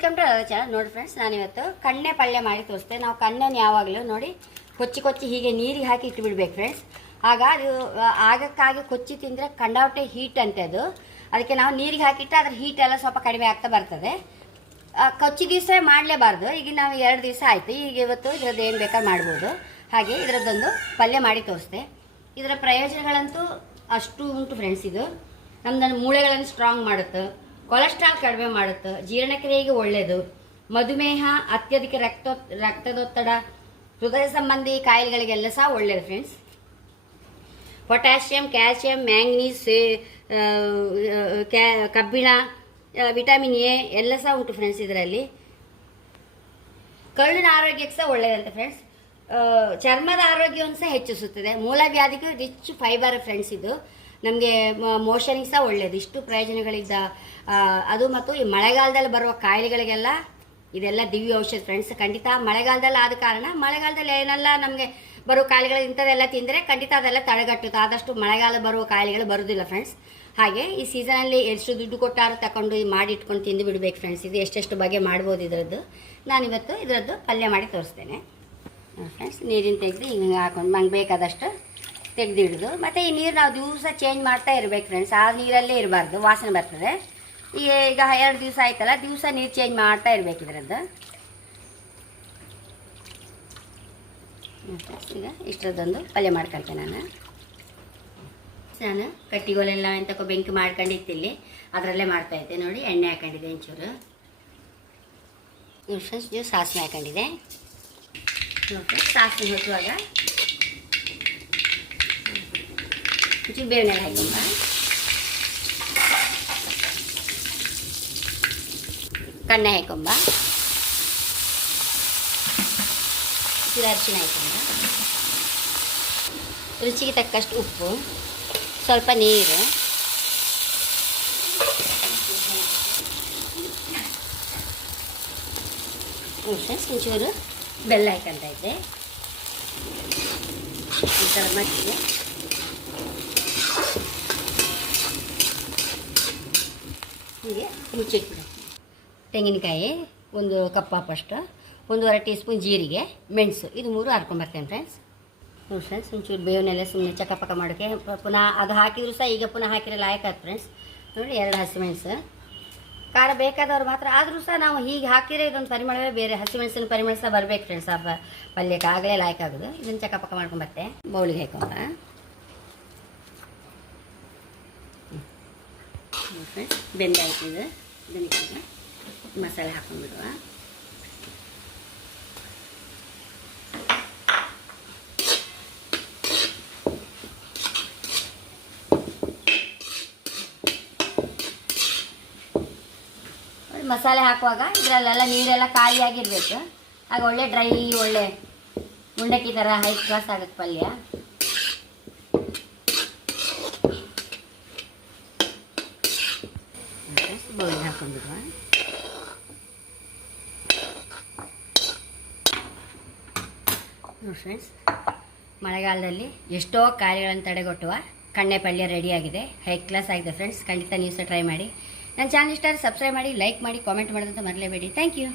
Welcome to other channel ನೋಡಿ friends ನಾನು ಇವತ್ತು ಕಣ್ಣೆ ಪಲ್ಯ ಮಾಡಿ ತೋರಿಸ್ತೆ ನಾವು ಕಣ್ಣೆನ ಯಾವಾಗಲೂ ನೋಡಿ ಕೊಚ್ಚಿ ಕೊಚ್ಚಿ ಹೀಗೆ ನೀರಿಗೆ ಹಾಕಿ ಇಟ್ಬಿಡ್ಬೇಕು ಫ್ರೆಂಡ್ಸ್ ಆಗ ಅದು ಆಗಕ್ಕಾಗಿ ಕೊಚ್ಚಿ ತಿಂದರೆ ಕಂಡಾವಟೆ ಹೀಟ್ ಅಂತೆ ಅದು. ಅದಕ್ಕೆ ನಾವು ನೀರಿಗೆ ಹಾಕಿಟ್ಟು ಅದ್ರ ಹೀಟ್ ಎಲ್ಲ ಸ್ವಲ್ಪ ಕಡಿಮೆ ಆಗ್ತಾ ಬರ್ತದೆ. ಕೊಚ್ಚಿ ದಿವಸ ಮಾಡಲೇಬಾರ್ದು. ಈಗ ನಾವು ಎರಡು ದಿವಸ ಆಯಿತು. ಈಗ ಇವತ್ತು ಇದ್ರದ್ದು ಏನು ಬೇಕಾದ್ರೆ ಮಾಡ್ಬೋದು. ಹಾಗೆ ಇದರದ್ದೊಂದು ಪಲ್ಯ ಮಾಡಿ ತೋರಿಸ್ತೆ ಇದರ ಪ್ರಯೋಜನಗಳಂತೂ ಅಷ್ಟು ಉಂಟು ಫ್ರೆಂಡ್ಸ್ ಇದು. ನಮ್ದು ಮೂಳೆಗಳನ್ನು ಸ್ಟ್ರಾಂಗ್ ಮಾಡುತ್ತೆ. ಕೊಲೆಸ್ಟ್ರಾಲ್ ಕಡಿಮೆ ಮಾಡುತ್ತೆ ಜೀರ್ಣಕ್ರಿಯೆಗೆ ಒಳ್ಳೆಯದು ಮಧುಮೇಹ, ಅತ್ಯಧಿಕ ರಕ್ತ, ರಕ್ತದೊತ್ತಡ, ಹೃದಯ ಸಂಬಂಧಿ ಕಾಯಿಲೆಗಳಿಗೆಲ್ಲ ಸಹ ಒಳ್ಳೆಯದು ಫ್ರೆಂಡ್ಸ್ ಪೊಟ್ಯಾಷಿಯಂ, ಕ್ಯಾಲ್ಸಿಯಂ, ಮ್ಯಾಂಗ್ನೀಸ್ ಕಬ್ಬಿಣ ವಿಟಮಿನ್ ಎ ಎಲ್ಲ ಸಹ ಉಂಟು ಫ್ರೆಂಡ್ಸ್ ಇದರಲ್ಲಿ. ಕರುಳಿನ ಆರೋಗ್ಯಕ್ಕೆ ಸಹ ಒಳ್ಳೆಯದಂತೆ ಫ್ರೆಂಡ್ಸ್ ಚರ್ಮದ ಆರೋಗ್ಯವನ್ನು ಸಹ ಹೆಚ್ಚಿಸುತ್ತದೆ. ಮೂಲವ್ಯಾಧಿಗೂ ರಿಚ್ ಫೈಬರ್ ಫ್ರೆಂಡ್ಸ್ ಇದು. ನಮಗೆ ಮೋಷನಿಗೆ ಸಹ ಒಳ್ಳೆಯದು ಇಷ್ಟು ಪ್ರಯೋಜನಗಳಿದ್ದ ಅದು ಮತ್ತು ಈ ಮಳೆಗಾಲದಲ್ಲಿ ಬರುವ ಕಾಯಿಲೆಗಳಿಗೆಲ್ಲ ಇದೆಲ್ಲ ದಿವ್ಯ ಔಷಧ ಫ್ರೆಂಡ್ಸ್ ಖಂಡಿತ ಮಳೆಗಾಲದಲ್ಲಿ ಆದ ಕಾರಣ, ಮಳೆಗಾಲದಲ್ಲಿ ಏನೆಲ್ಲ ನಮಗೆ ಬರೋ ಕಾಯಿಲೆಗಳು ಇಂಥದ್ದೆಲ್ಲ ತಿಂದರೆ ಖಂಡಿತ ಅದೆಲ್ಲ ತಡೆಗಟ್ಟುತ್ತೆ. ಆದಷ್ಟು ಮಳೆಗಾಲ ಬರುವ ಕಾಯಿಲೆಗಳು ಬರುವುದಿಲ್ಲ ಫ್ರೆಂಡ್ಸ್ ಹಾಗೆ ಈ ಸೀಸನಲ್ಲಿ ಎಷ್ಟು ದುಡ್ಡು ಕೊಟ್ಟಾರು ತಗೊಂಡು ಮಾಡಿ ಇಟ್ಕೊಂಡು ತಿಂದು ಬಿಡಬೇಕು ಫ್ರೆಂಡ್ಸ್ ಇದು ಎಷ್ಟೆಷ್ಟು ಬಗೆ ಮಾಡ್ಬೋದು ಇದರದ್ದು. ನಾನಿವತ್ತು ಇದರದ್ದು ಪಲ್ಯ ಮಾಡಿ ತೋರಿಸ್ತೇನೆ. ಫ್ರೆಂಡ್ಸ್ ನೀರಿನ ತೆಗೆದು ಹಿಂಗೆ ಹಾಕೊಂಡು, ನಂಗೆ ಬೇಕಾದಷ್ಟು ತೆಗೆದು ಹಿಡಿದು ಮತ್ತು ಈ ನೀರು ನಾವು ದಿವಸ ಚೇಂಜ್ ಮಾಡ್ತಾ ಇರಬೇಕು ಫ್ರೆಂಡ್ಸ್ ಆ ನೀರಲ್ಲೇ ಇರಬಾರ್ದು ವಾಸನೆ ಬರ್ತದೆ. ಈಗ ಈಗ ಎರಡು ದಿವಸ ಆಯ್ತಲ್ಲ ದಿವಸ ನೀರು ಚೇಂಜ್ ಮಾಡ್ತಾ ಇರಬೇಕು ಇದರದ್ದು. ಈಗ ಇಷ್ಟರದ್ದೊಂದು ಪಲ್ಯ ಮಾಡ್ಕೊಳ್ತೇನೆ ನಾನು. ನಾನು ಕಟ್ಟಿಗೋಲೆಲ್ಲ ಎಂತಕೋ ಬೆಂಕಿ ಮಾಡ್ಕೊಂಡಿತ್ತಿಲ್ಲಿ ಅದರಲ್ಲೇ ಮಾಡ್ತಾ ಇದ್ದೆ ನೋಡಿ ಎಣ್ಣೆ ಹಾಕೊಂಡಿದ್ದೆ ಒಂಚೂರು. ಫ್ರೆಂಡ್ಸ್ ಜ್ಯೂಸ್ ಸಾಸಿವೆ ಹಾಕೊಂಡಿದೆ ಸಾಸಿವೆ ಹೊತ್ತುವಾಗ ಒಂಚೂರು ಬೇವಿನೆಲ್ಲ ಹಾಕೊಂಬ ಕಣ್ಣೆ ಹಾಕೊಂಬ ಒಂಚೂರು ಅರಿಶಿನ ಹಾಕೊಂಬ ರುಚಿಗೆ ತಕ್ಕಷ್ಟು ಉಪ್ಪು ಸ್ವಲ್ಪ ನೀರು ಫ್ರೆಂಡ್ಸ್ ಒಂಚೂರು ಬೆಲ್ಲ ಹಾಕೊಂತ ಇದ್ದೆ ಈ ಥರ ಮಟ್ಟಿಗೆ ಹೀಗೆ ಮುಚ್ಚಿಟ್ಬಿಡಿ ತೆಂಗಿನಕಾಯಿ ಒಂದು ಕಪ್ಪ ಹಾಪಷ್ಟು ಒಂದೂವರೆ ಟೀ ಸ್ಪೂನ್ ಜೀರಿಗೆ, ಮೆಣಸು, ಇದು ಮೂರು ಹಾರ್ಕೊಂಬರ್ತೇನೆ ಫ್ರೆಂಡ್ಸ್ ನೋಡಿ ಫ್ರೆಂಡ್ಸ್ ಒಂಚೂರು ಬೇವನ್ನೆಲ್ಲ ಸುಮ್ಮನೆ ಚಕಪಕ ಮಾಡೋಕ್ಕೆ ಪುನಃ ಅದು ಹಾಕಿದ್ರು ಸಹ ಈಗ ಪುನಃ ಹಾಕಿರೋ ಲಾಯಕಾತ್ ಫ್ರೆಂಡ್ಸ್ ನೋಡಿ ಎರಡು ಹಸಿಮೆಣಸು ಖಾರ ಬೇಕಾದವ್ರು ಮಾತ್ರ, ಆದರೂ ಸಹ ನಾವು ಹೀಗೆ ಹಾಕಿದರೆ ಇದೊಂದು ಪರಿಮಳವೇ ಬೇರೆ. ಹಸಿಮೆಣಸಿನ ಪರಿಮಳ ಸಹ ಬರಬೇಕು ಫ್ರೆಂಡ್ಸ್ ಆ ಪಲ್ಯಕ್ಕೆ ಆಗಲೇ ಲಾಯಕ್ ಆಗೋದು. ಇದನ್ನು ಚಕಪಕ ಮಾಡ್ಕೊಂಬರ್ತೆ ಬೌಲಿಗೆ ಹಾಕೊಂಬ ಫ್ರೆಂಡ್ಸ್ ಬೆಂದಾಯ್ತು ಇದು ಇದಕ್ಕೆ ಮಸಾಲೆ ಹಾಕೊಂಡ್ಬಿಡುವ ಮಸಾಲೆ ಹಾಕುವಾಗ ಇದರಲ್ಲೆಲ್ಲ ನೀರೆಲ್ಲ ಖಾಲಿಯಾಗಿರ್ಬೇಕು. ಆಗ ಒಳ್ಳೆ ಡ್ರೈ, ಒಳ್ಳೆ ಮುಂಡಕ್ಕಿ ಥರ ಹೈ ಕ್ಲಾಸ್ ಆಗುತ್ತೆ ಪಲ್ಯ. ಬೋಳಿಗೆ ಹಾಕೊಂಡ್ಬಿಡುವ ನೋಡಿ ಫ್ರೆಂಡ್ಸ್ ಮಳೆಗಾಲದಲ್ಲಿ ಎಷ್ಟೋ ಕಾರ್ಯಗಳನ್ನು ತಡೆಗಟ್ಟುವ ಕಣ್ಣೆ ಪಲ್ಯ ರೆಡಿಯಾಗಿದೆ. ಹೈ ಕ್ಲಾಸ್ ಆಗಿದೆ ಫ್ರೆಂಡ್ಸ್ ಖಂಡಿತ ನೀವು ಸಹ ಟ್ರೈ ಮಾಡಿ. ನನ್ನ ಚಾನಲ್ ಇಷ್ಟ ಸಬ್ಸ್ಕ್ರೈಬ್ ಮಾಡಿ ಲೈಕ್ ಮಾಡಿ ಕಾಮೆಂಟ್ ಮಾಡೋದಂತ ಮರಲೇಬೇಡಿ. Thank you